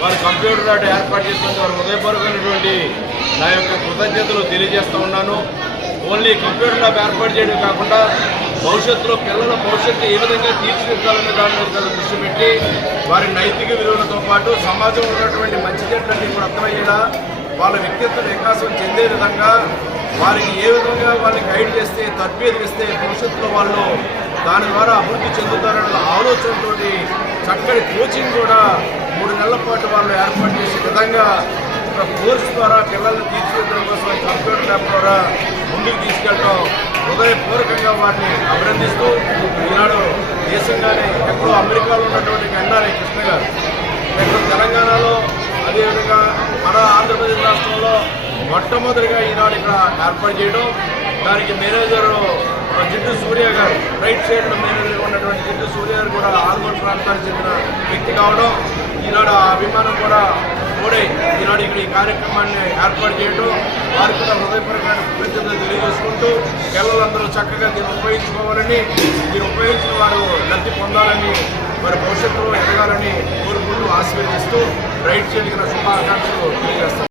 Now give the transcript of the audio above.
వారి computer lab ఏర్పాటు చేసినందుకు వారు హృదయపూర్వకమైనటువంటి నా యొక్క కృతజ్ఞతలు తెలియజేస్తూ ఉన్నాను. ఓన్లీ కంప్యూటర్ ల్యాబ్ ఏర్పాటు చేయడం కాకుండా భవిష్యత్తులో పిల్లల భవిష్యత్తు ఏ విధంగా తీర్చిదిద్దాలనే దాని మీద దృష్టి పెట్టి వారి నైతిక విలువలతో పాటు సమాజంలో ఉన్నటువంటి మంచి చెట్లన్నీ కూడా అర్థమయ్యేలా వాళ్ళ వ్యక్తిత్వ వికాసం చెందే విధంగా వారికి ఏ విధంగా వాళ్ళని గైడ్ చేస్తే తర్బీదు ఇస్తే భవిష్యత్తులో వాళ్ళు దాని ద్వారా అభివృద్ధి చెందుతారన్న ఆలోచనతోటి చక్కటి కోచింగ్ కూడా మూడు వాళ్ళు ఏర్పాటు చేసే విధంగా ఒక కోర్స్ ద్వారా పిల్లల్ని తీర్చిదిద్దడం కోసం కంప్యూటర్ ల్యాబ్ ద్వారా ముందుకు తీసుకెళ్ళడం హృదయపూర్వకంగా వాటిని అభినందిస్తూ ఈనాడు దేశంగానే ఎక్కడో అమెరికాలో ఉన్నటువంటి ఎన్ఆర్ఐ కృష్ణ గారు. ఇక్కడ తెలంగాణలో అదేవిధంగా మన ఆంధ్రప్రదేశ్ రాష్ట్రంలో మొట్టమొదటిగా ఈనాడు ఇక్కడ ఏర్పాటు చేయడం. దానికి మేనేజర్ జిడ్డు సూర్య గారు రైట్ సైడ్ మేనేజర్ ఉన్నటువంటి జిడ్డు సూర్య గారు కూడా ఆల్మోర్ ప్రాంతానికి చెందిన వ్యక్తి కావడం ఈనాడు ఆ అభిమానం కూడా తోడై ఈనాడు ఇక్కడ ఈ కార్యక్రమాన్ని ఏర్పాటు చేయడం వారికి కూడా హృదయపరమైన కృతజ్ఞతలు తెలియజేసుకుంటూ పిల్లలందరూ చక్కగా దీన్ని ఉపయోగించుకోవాలని దీన్ని ఉపయోగించిన వారు లబ్ధి పొందాలని మరి భవిష్యత్తులో ఎదగాలని కోరుకుంటూ ఆశీర్వదిస్తూ రైట్ చేయడానికి శుభాకాంక్షలు తెలియజేస్తారు